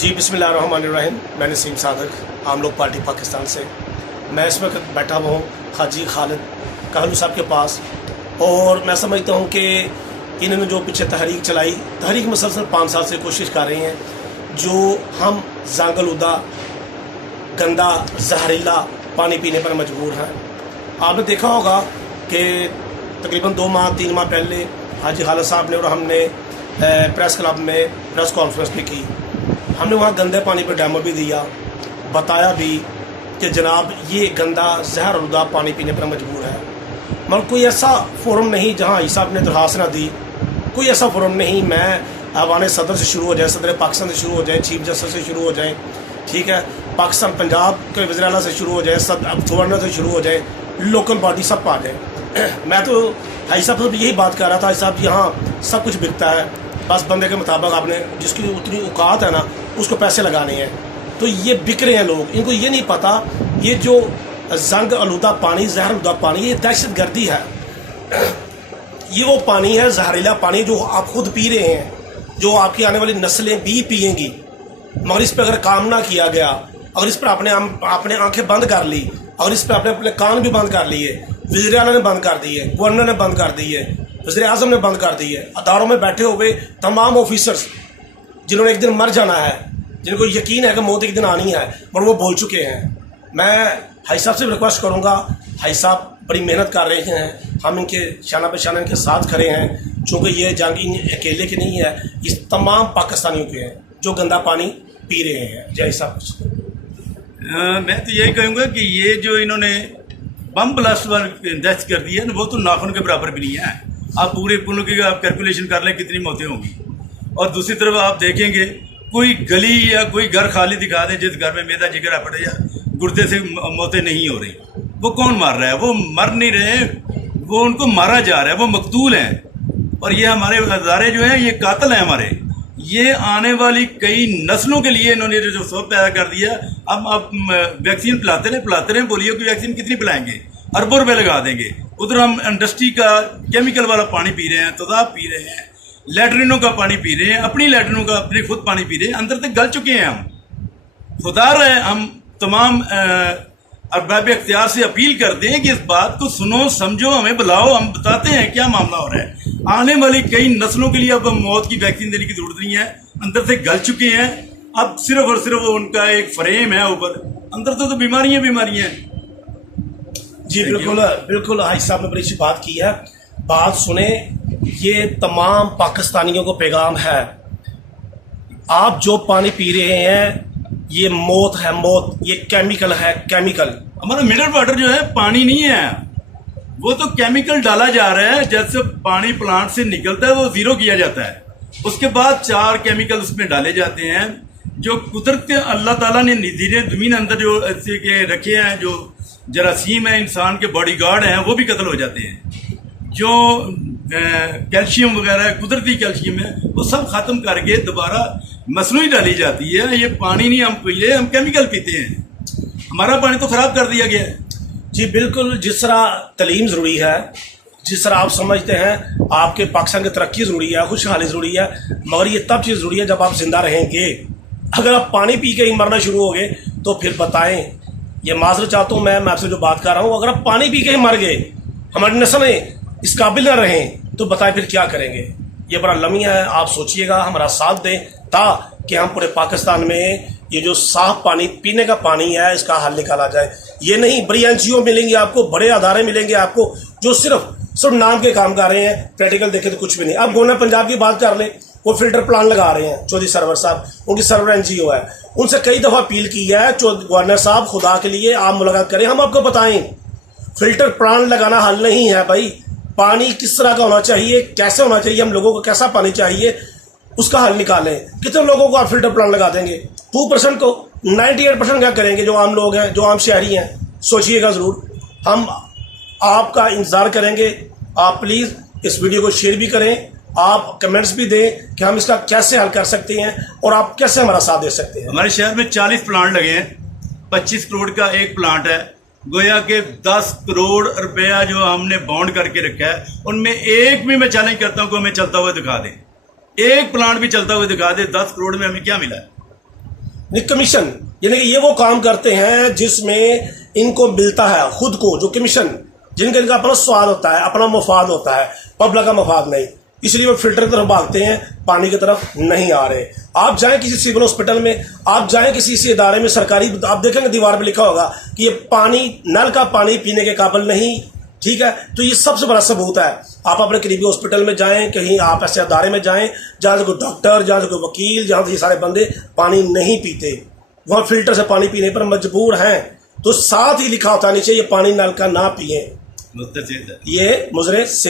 जी बिस्मिल्लाहिर्रहमानिर्रहीम। मैं नसीम सादक, आम लोग पार्टी पाकिस्तान से। मैं इस वक्त बैठा हुआ हूँ हाजी खालिद कहलू साहब के पास, और मैं समझता हूँ कि इन्होंने जो पीछे तहरीक चलाई, तहरीक मुसलसल 5 साल से कोशिश कर रहे हैं, जो हम जांगलूदा गंदा जहरीला पानी पीने पर मजबूर हैं। आपने देखा होगा कि तकरीबन 2 माह 3 माह पहले हाजी खालिद साहब ने और हमने प्रेस क्लब में प्रेस कॉन्फ्रेंस भी की। हमने वहाँ गंदे पानी पर डेमो भी दिया, बताया भी कि जनाब ये गंदा जहरलुदा पानी पीने पर मजबूर है। मगर कोई ऐसा फोरम नहीं जहाँ हाजी साहब ने दरखास्त ना दी, कोई ऐसा फोरम नहीं। मैं अवान सदर से शुरू हो जाए, सदर पाकिस्तान से शुरू हो जाए, चीफ जस्टिस से शुरू हो जाए, ठीक है, पाकिस्तान पंजाब के वज़ीर आला से शुरू हो जाए, गवर्नर से शुरू हो जाए, लोकल बॉडी सब पा जाए। मैं तो हाजी साहब से यही बात कर रहा था, हाजी साहब यहाँ सब कुछ बिकता है, बस बंदे के मुताबिक आपने जिसकी उतनी औकात है ना उसको पैसे लगाने हैं। तो ये बिक रहे हैं लोग, इनको ये नहीं पता ये जो जंग आलूदा पानी, जहर आलूदा पानी, ये दहशत गर्दी है। ये वो पानी है, जहरीला पानी, जो आप खुद पी रहे हैं, जो आपकी आने वाली नस्लें भी पिएंगी। मगर इस पर अगर काम ना किया गया, अगर इस पर आपने आंखें बंद कर ली, अगर इस पर आपने अपने कान भी बंद कर लिए, वज़ीर आला ने बंद कर दिए, गवर्नर ने बंद कर दिए, वज़ीर आज़म ने बंद कर दी है, अदारों में बैठे हुए तमाम ऑफिसर्स जिन्होंने एक दिन मर जाना है, जिनको यकीन है कि मौत एक दिन आनी है, पर वो बोल चुके हैं। मैं हाजी साहब से रिक्वेस्ट करूंगा, हाजी साहब बड़ी मेहनत कर रहे हैं, हम इनके शाना पे शाना इनके साथ खड़े हैं, चूँकि ये जंग इन अकेले की नहीं है, इस तमाम पाकिस्तानियों के हैं जो गंदा पानी पी रहे हैं। जय साहब। मैं तो यही कहूँगा कि ये जो इन्होंने बम ब्लास्ट वाली दहशत कर दी है ना, वो तो नाखून के बराबर भी नहीं है। आप पूरे पुल की आप कैलकुलेशन कर लें कितनी मौतें होंगी। और दूसरी तरफ आप देखेंगे कोई गली या कोई घर खाली दिखा दें जिस घर में मैदा जिगर पड़े या गुर्दे से मौतें नहीं हो रही, वो कौन मार रहा है? वो मर नहीं रहे, वो उनको मारा जा रहा है, वो मकतूल हैं। और ये हमारे अदारे जो हैं ये कातिल हैं हमारे। ये आने वाली कई नस्लों के लिए इन्होंने जो सोच पैदा कर दिया। अब आप वैक्सीन पिलाते रहे, पोलियो की वैक्सीन कितनी पिलाएंगे? अरबों रुपए लगा देंगे। उधर हम इंडस्ट्री का केमिकल वाला पानी पी रहे हैं, तेजाब पी रहे हैं, लैट्रिनों का पानी पी रहे हैं, अपनी लैट्रिनों का अपने खुद पानी पी रहे हैं, अंदर तक गल चुके हैं हम। खुदा रहे हम तमाम अरबाब इख्तियार से अपील करते हैं कि इस बात को सुनो, समझो, हमें बुलाओ, हम बताते हैं क्या मामला हो रहा है। आने वाली कई नस्लों के लिए अब मौत की वैक्सीन देने की जरूरत नहीं है, अंदर से गल चुके हैं। अब सिर्फ और सिर्फ उनका एक फ्रेम है ऊपर, अंदर तो बीमारियां हैं। जी बिल्कुल बिल्कुल, हाजी साहब ने बड़ी अच्छी बात की है। बात सुने, ये तमाम पाकिस्तानियों को पैगाम है, आप जो पानी पी रहे हैं ये मौत है, मौत, ये केमिकल है, केमिकल। हमारा मिनरल वाटर जो है पानी नहीं है, वो तो केमिकल डाला जा रहा है। जैसे पानी प्लांट से निकलता है वो जीरो किया जाता है, उसके बाद 4 केमिकल उसमें डाले जाते हैं जो कुदरत अल्लाह ताला ने धीरे जमीन अंदर जो ऐसे के रखे हैं, जो जरासीम है, इंसान के बॉडीगार्ड हैं, वो भी कत्ल हो जाते हैं। जो कैल्शियम वगैरह कुदरती कैल्शियम है वो सब खत्म करके दोबारा मसनूई डाली जाती है। ये पानी नहीं हम पीते, हम केमिकल पीते हैं। हमारा पानी तो खराब कर दिया गया है। जी बिल्कुल, जिस तरह तलीम ज़रूरी है, जिस तरह आप समझते हैं आपके पाकिस्तान की तरक्की ज़रूरी है, खुशहाली ज़रूरी है, मगर ये तब चीज़ ज़रूरी है जब आप जिंदा रहेंगे। अगर आप पानी पी के ही मरना शुरू हो गए तो फिर बताएं, ये माजरत चाहता हूँ मैं आपसे जो बात कर रहा हूँ, अगर आप पानी पी के ही मर गए, हमारी नस्लें इस काबिल ना रहें, तो बताएं फिर क्या करेंगे। ये बड़ा लम्हा है, आप सोचिएगा, हमारा साथ दें ताकि हम पूरे पाकिस्तान में ये जो साफ पानी पीने का पानी है इसका हल निकाला जाए। ये नहीं, बड़ी NGO मिलेंगी आपको, बड़े अदारे मिलेंगे आपको जो सिर्फ नाम के काम कर रहे हैं, प्रैक्टिकल देखें तो कुछ भी नहीं। अब गवर्नर पंजाब की बात कर ले, वो फिल्टर प्लान लगा रहे हैं, चौधरी सरवर साहब, उनकी सर्वर NGO है, उनसे कई दफ़ा अपील की है, गवर्नर साहब खुदा के लिए आप मुलाकात करें, हम आपको बताएं। फिल्टर प्लान लगाना हल नहीं है भाई। पानी किस तरह का होना चाहिए, कैसे होना चाहिए, हम लोगों को कैसा पानी चाहिए, उसका हल निकालें। कितने लोगों को आप फिल्टर प्लान लगा देंगे? 2% को 98% क्या करेंगे जो आम लोग हैं, जो आम शहरी हैं? सोचिएगा ज़रूर। हम आपका इंतज़ार करेंगे। आप प्लीज़ इस वीडियो को शेयर भी करें, आप कमेंट्स भी दें कि हम इसका कैसे हल कर सकते हैं और आप कैसे हमारा साथ दे सकते हैं। हमारे शहर में 40 प्लांट लगे हैं, 25 करोड़ का एक प्लांट है। गोया के 10 करोड़ रुपया जो हमने बॉन्ड करके रखा है, उनमें एक भी मैं चैलेंज करता हूँ कि हमें चलता हुआ दिखा दें। एक प्लांट भी चलता हुआ दिखा दे। 10 करोड़ में हमें क्या मिला है? नहीं कमीशन, यानी कि ये वो काम करते हैं जिसमें इनको मिलता है खुद को जो कमीशन, जिनका अपना स्वाद होता है, अपना मफाद होता है, पब्लिक का मफाद नहीं, इसलिए वो फिल्टर की तरफ भागते हैं, पानी की तरफ नहीं आ रहे। आप जाएं किसी सिविल हॉस्पिटल में, आप जाएं किसी इदारे में सरकारी, आप देखेंगे दीवार पे लिखा होगा कि ये पानी, नल का पानी पीने के काबिल नहीं, ठीक है। तो ये सबसे बड़ा सबूत है। आप अपने करीबी हॉस्पिटल में जाएं, कहीं आप ऐसे अदारे में जाएं जहां से कोई डॉक्टर, जहां से कोई वकील, जहां से ये सारे बंदे पानी नहीं पीते, वहां फिल्टर से पानी पीने पर मजबूर हैं, तो साथ ही लिखा होता नीचे ये पानी नल का ना पिए, मुस्तैद ये मुजरे से